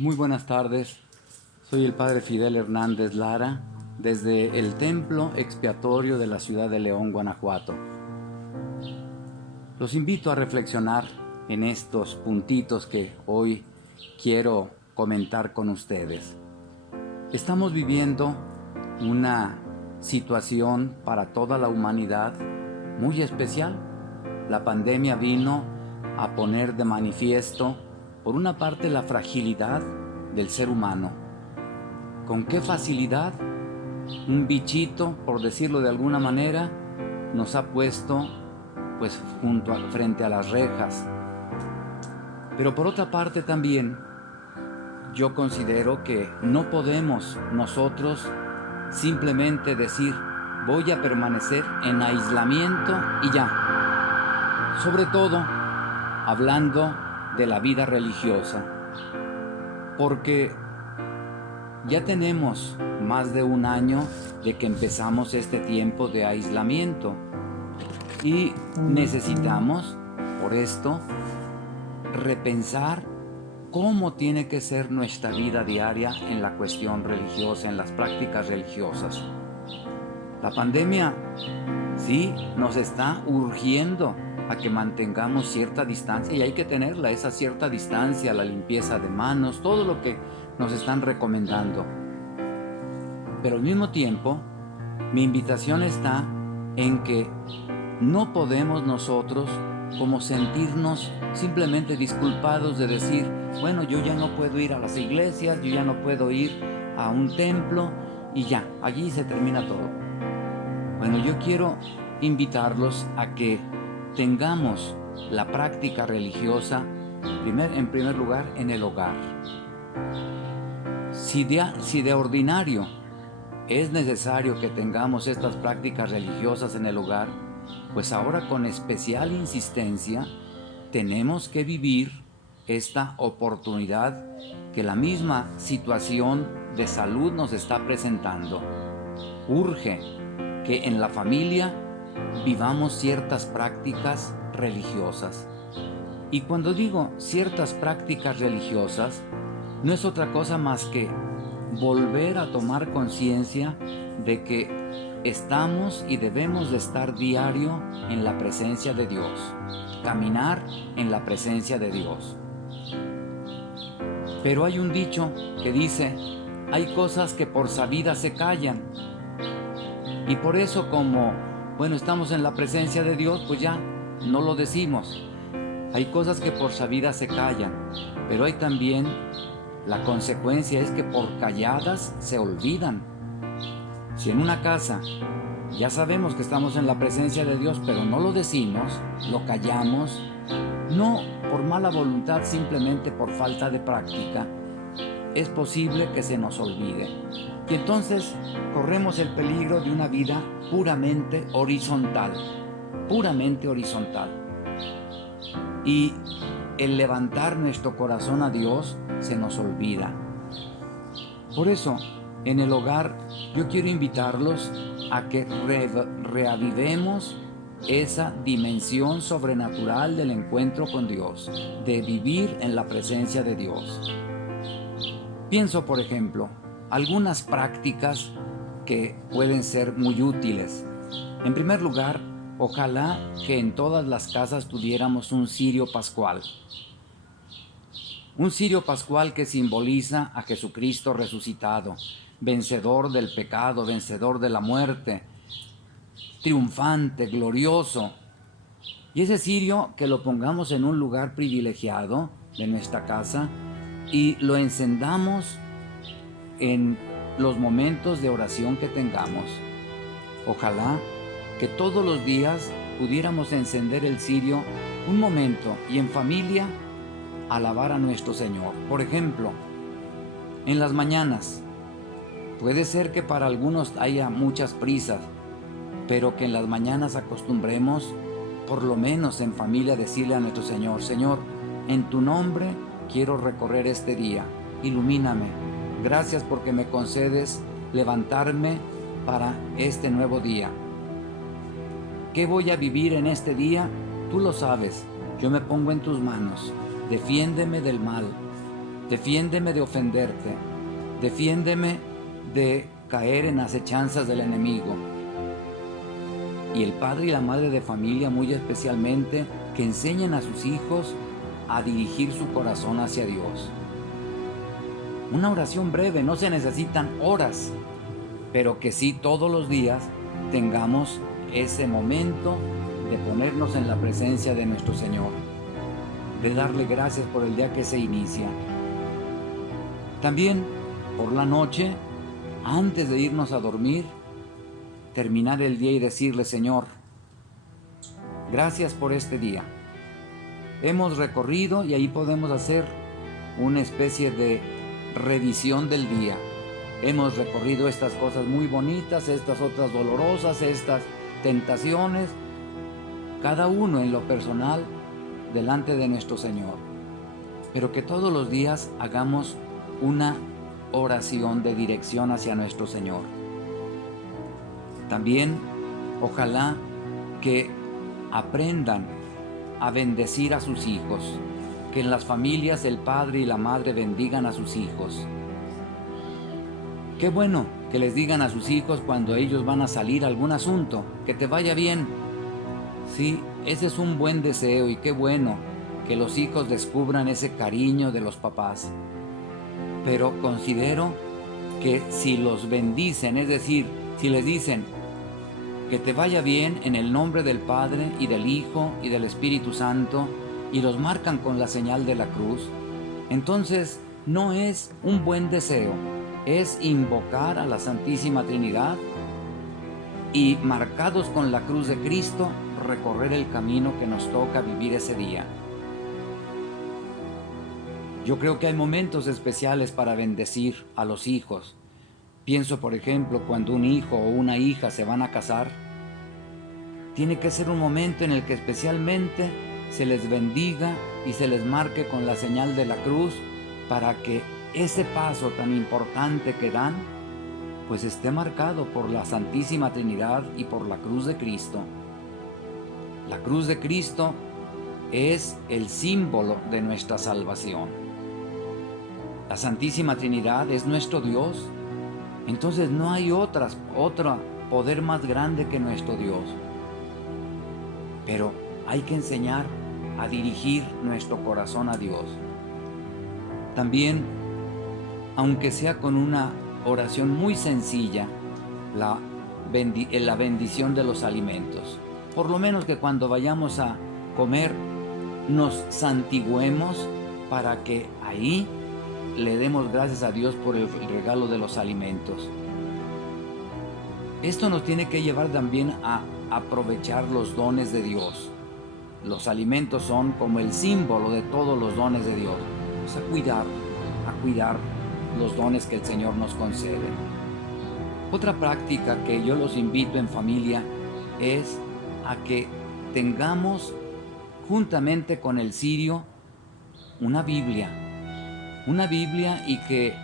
Muy buenas tardes, soy el Padre Fidel Hernández Lara, desde el Templo Expiatorio de la ciudad de León, Guanajuato. Los invito a reflexionar en estos puntitos que hoy quiero comentar con ustedes. Estamos viviendo una situación para toda la humanidad muy especial. La pandemia vino a poner de manifiesto, por una parte, la fragilidad del ser humano. ¿Con qué facilidad un bichito, por decirlo de alguna manera, nos ha puesto frente a las rejas? Pero por otra parte también, yo considero que no podemos nosotros simplemente decir voy a permanecer en aislamiento y ya. Sobre todo, hablando de la vida religiosa, porque ya tenemos más de un año de que empezamos este tiempo de aislamiento y necesitamos, por esto, repensar cómo tiene que ser nuestra vida diaria en la cuestión religiosa, en las prácticas religiosas. La pandemia sí nos está urgiendo a que mantengamos cierta distancia, y hay que tenerla, esa cierta distancia, la limpieza de manos, todo lo que nos están recomendando. Pero al mismo tiempo, mi invitación está en que no podemos nosotros como sentirnos simplemente disculpados de decir, bueno, yo ya no puedo ir a las iglesias, yo ya no puedo ir a un templo y ya, allí se termina todo. Bueno, yo quiero invitarlos a que tengamos la práctica religiosa, en primer lugar, en el hogar. Si de ordinario es necesario que tengamos estas prácticas religiosas en el hogar, pues ahora con especial insistencia tenemos que vivir esta oportunidad que la misma situación de salud nos está presentando. Urge que en la familia vivamos ciertas prácticas religiosas. Y cuando digo ciertas prácticas religiosas, no es otra cosa más que volver a tomar conciencia de que estamos y debemos de estar diario en la presencia de Dios, caminar en la presencia de Dios. Pero hay un dicho que dice, hay cosas que por sabidas se callan. Y por eso, como, estamos en la presencia de Dios, pues ya no lo decimos. Hay cosas que por sabidas se callan, pero hay también la consecuencia es que por calladas se olvidan. Si en una casa ya sabemos que estamos en la presencia de Dios, pero no lo decimos, lo callamos, no por mala voluntad, simplemente por falta de práctica, es posible que se nos olvide. Y entonces corremos el peligro de una vida puramente horizontal. Y el levantar nuestro corazón a Dios se nos olvida. Por eso, en el hogar, yo quiero invitarlos a que reavivemos esa dimensión sobrenatural del encuentro con Dios, de vivir en la presencia de Dios. Pienso, por ejemplo, algunas prácticas que pueden ser muy útiles. En primer lugar, ojalá que en todas las casas tuviéramos un cirio pascual. Un cirio pascual que simboliza a Jesucristo resucitado, vencedor del pecado, vencedor de la muerte, triunfante, glorioso. Y ese cirio que lo pongamos en un lugar privilegiado de nuestra casa y lo encendamos en los momentos de oración que tengamos. Ojalá que todos los días pudiéramos encender el cirio un momento y en familia alabar a nuestro Señor. Por ejemplo, en las mañanas, puede ser que para algunos haya muchas prisas, pero que en las mañanas acostumbremos, por lo menos en familia, decirle a nuestro Señor, Señor, en tu nombre quiero recorrer este día, ilumíname. Gracias porque me concedes levantarme para este nuevo día. ¿Qué voy a vivir en este día? Tú lo sabes, yo me pongo en tus manos. Defiéndeme del mal. Defiéndeme de ofenderte. Defiéndeme de caer en acechanzas del enemigo. Y el padre y la madre de familia, muy especialmente, que enseñen a sus hijos a dirigir su corazón hacia Dios. Una oración breve, no se necesitan horas, pero que sí todos los días tengamos ese momento de ponernos en la presencia de nuestro Señor, de darle gracias por el día que se inicia. También por la noche, antes de irnos a dormir, terminar el día y decirle: Señor, gracias por este día. Hemos recorrido, y ahí podemos hacer una especie de revisión del día. Hemos recorrido estas cosas muy bonitas, estas otras dolorosas, estas tentaciones, cada uno en lo personal delante de nuestro Señor. Pero que todos los días hagamos una oración de dirección hacia nuestro Señor. También, ojalá que aprendan a bendecir a sus hijos, que en las familias el padre y la madre bendigan a sus hijos. Qué bueno que les digan a sus hijos cuando ellos van a salir a algún asunto: que te vaya bien. Sí, ese es un buen deseo, y qué bueno que los hijos descubran ese cariño de los papás. Pero considero que si los bendicen, es decir, si les dicen que te vaya bien en el nombre del Padre y del Hijo y del Espíritu Santo, y los marcan con la señal de la cruz, entonces no es un buen deseo, es invocar a la Santísima Trinidad y, marcados con la cruz de Cristo, recorrer el camino que nos toca vivir ese día. Yo creo que hay momentos especiales para bendecir a los hijos. Pienso, por ejemplo, cuando un hijo o una hija se van a casar, tiene que ser un momento en el que especialmente se les bendiga y se les marque con la señal de la cruz, para que ese paso tan importante que dan, pues esté marcado por la Santísima Trinidad y por la cruz de Cristo. La cruz de Cristo es el símbolo de nuestra salvación. La Santísima Trinidad es nuestro Dios. Entonces no hay otro poder más grande que nuestro Dios. Pero hay que enseñar a dirigir nuestro corazón a Dios. También, aunque sea con una oración muy sencilla, la bendición de los alimentos. Por lo menos que cuando vayamos a comer nos santigüemos, para que ahí le demos gracias a Dios por el regalo de los alimentos. Esto nos tiene que llevar también a aprovechar los dones de Dios. Los alimentos son como el símbolo de todos los dones de Dios. Pues a cuidar los dones que el Señor nos concede. Otra práctica que yo los invito en familia es a que tengamos juntamente con el cirio una Biblia, y que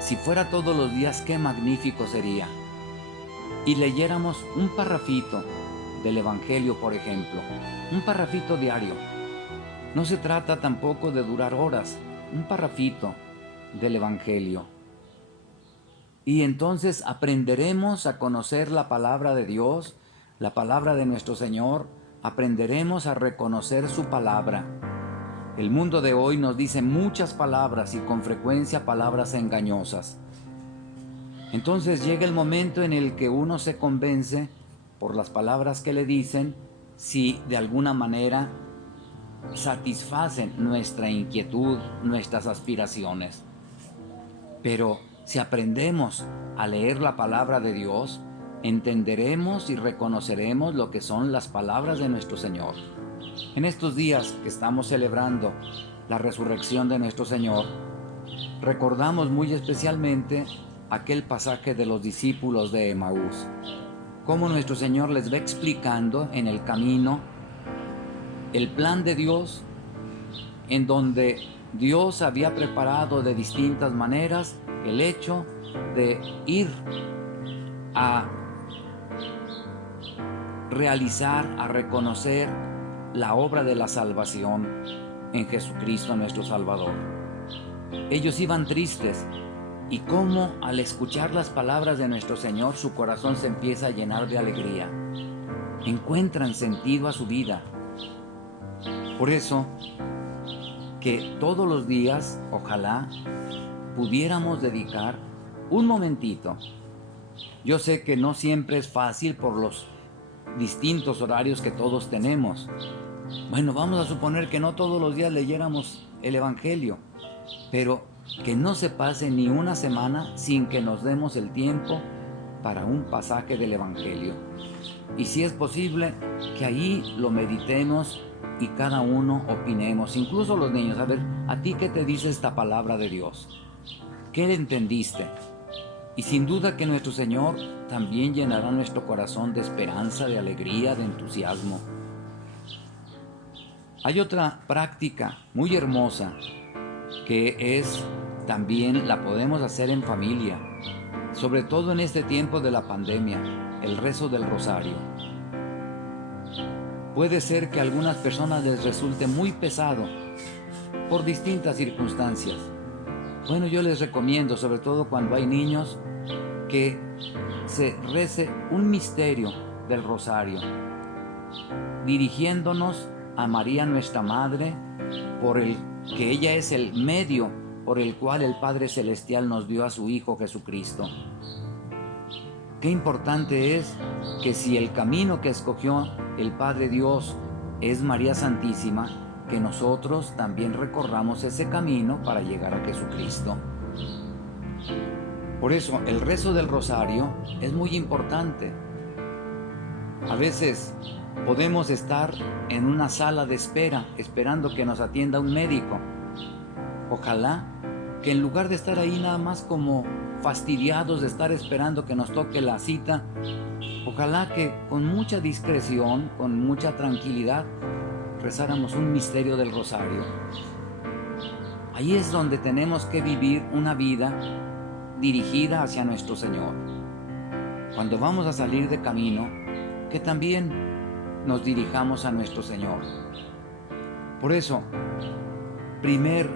si fuera todos los días, qué magnífico sería. Y leyéramos un parrafito del Evangelio, por ejemplo, un parrafito diario. No se trata tampoco de durar horas, un parrafito del Evangelio. Y entonces aprenderemos a conocer la palabra de Dios, la palabra de nuestro Señor, aprenderemos a reconocer su palabra. El mundo de hoy nos dice muchas palabras, y con frecuencia palabras engañosas. Entonces llega el momento en el que uno se convence por las palabras que le dicen si de alguna manera satisfacen nuestra inquietud, nuestras aspiraciones. Pero si aprendemos a leer la palabra de Dios, entenderemos y reconoceremos lo que son las palabras de nuestro Señor. En estos días que estamos celebrando la resurrección de nuestro Señor, recordamos muy especialmente aquel pasaje de los discípulos de Emaús, cómo nuestro Señor les va explicando en el camino el plan de Dios, en donde Dios había preparado de distintas maneras el hecho de ir a realizar, a reconocer la obra de la salvación en Jesucristo nuestro Salvador. ellos iban tristes y cómo al escuchar las palabras de nuestro Señor su corazón se empieza a llenar de alegría. Encuentran sentido a su vida. Por eso, que todos los días, ojalá, pudiéramos dedicar un momentito. Yo sé que no siempre es fácil por los distintos horarios que todos tenemos. Bueno, vamos a suponer que no todos los días leyéramos el Evangelio, pero que no se pase ni una semana sin que nos demos el tiempo para un pasaje del Evangelio. Y si es posible, que ahí lo meditemos y cada uno opinemos, incluso los niños. A ver, ¿a ti qué te dice esta palabra de Dios? ¿Qué le entendiste? Y sin duda que nuestro Señor también llenará nuestro corazón de esperanza, de alegría, de entusiasmo. Hay otra práctica muy hermosa que también la podemos hacer en familia, sobre todo en este tiempo de la pandemia, el rezo del rosario. Puede ser que a algunas personas les resulte muy pesado por distintas circunstancias. Bueno, yo les recomiendo, sobre todo cuando hay niños, que se rece un misterio del rosario, dirigiéndonos a María nuestra Madre, que ella es el medio por el cual el Padre Celestial nos dio a su Hijo Jesucristo. Qué importante es que si el camino que escogió el Padre Dios es María Santísima, que nosotros también recorramos ese camino para llegar a Jesucristo. Por eso el rezo del rosario es muy importante. A veces podemos estar en una sala de espera esperando que nos atienda un médico. Ojalá que en lugar de estar ahí nada más como fastidiados de estar esperando que nos toque la cita, ojalá que con mucha discreción, con mucha tranquilidad, rezáramos un misterio del rosario. Ahí es donde tenemos que vivir una vida dirigida hacia nuestro Señor. Cuando vamos a salir de camino, que también nos dirijamos a nuestro Señor. Por eso, primer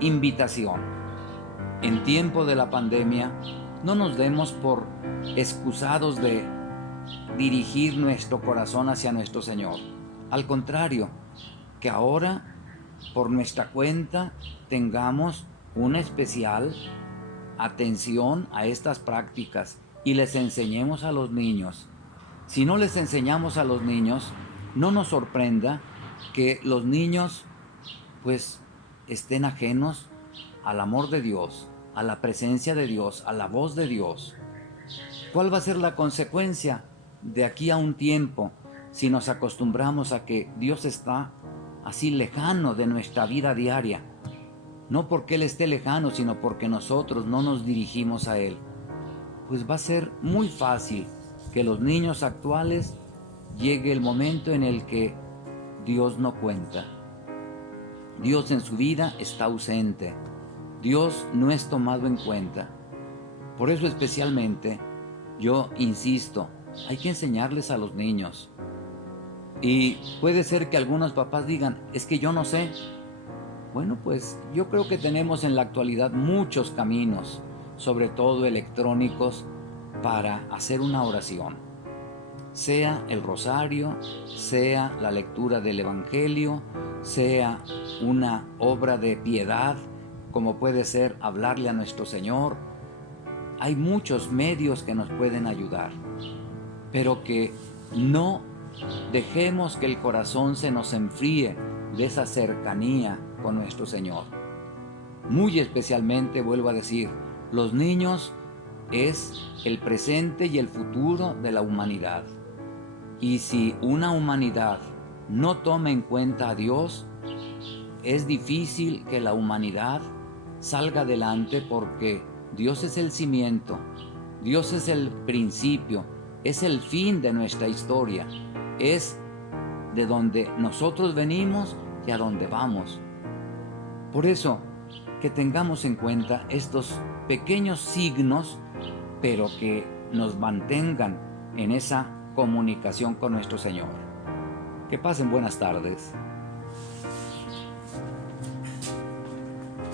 invitación: en tiempo de la pandemia, no nos demos por excusados de dirigir nuestro corazón hacia nuestro Señor. Al contrario, que ahora, por nuestra cuenta, tengamos una especial atención a estas prácticas y les enseñemos a los niños. Si no les enseñamos a los niños, no nos sorprenda que los niños pues estén ajenos al amor de Dios, a la presencia de Dios, a la voz de Dios. ¿Cuál va a ser la consecuencia de aquí a un tiempo si nos acostumbramos a que Dios está así lejano de nuestra vida diaria? No porque Él esté lejano, sino porque nosotros no nos dirigimos a Él. Pues va a ser muy fácil que los niños actuales llegue el momento en el que Dios no cuenta. Dios en su vida está ausente. Dios no es tomado en cuenta. Por eso especialmente yo insisto, hay que enseñarles a los niños. Y puede ser que algunos papás digan, es que yo no sé. Bueno, pues yo creo que tenemos en la actualidad muchos caminos, sobre todo electrónicos, para hacer una oración. Sea el rosario, sea la lectura del Evangelio, sea una obra de piedad, como puede ser hablarle a nuestro Señor. Hay muchos medios que nos pueden ayudar, pero que no dejemos que el corazón se nos enfríe de esa cercanía con nuestro Señor. Muy especialmente, vuelvo a decir, los niños es el presente y el futuro de la humanidad. Y si una humanidad no toma en cuenta a Dios, es difícil que la humanidad salga adelante, porque Dios es el cimiento, Dios es el principio, es el fin de nuestra historia, es de donde nosotros venimos y a donde vamos. Por eso, que tengamos en cuenta estos pequeños signos, pero que nos mantengan en esa comunicación con nuestro Señor. Que pasen buenas tardes.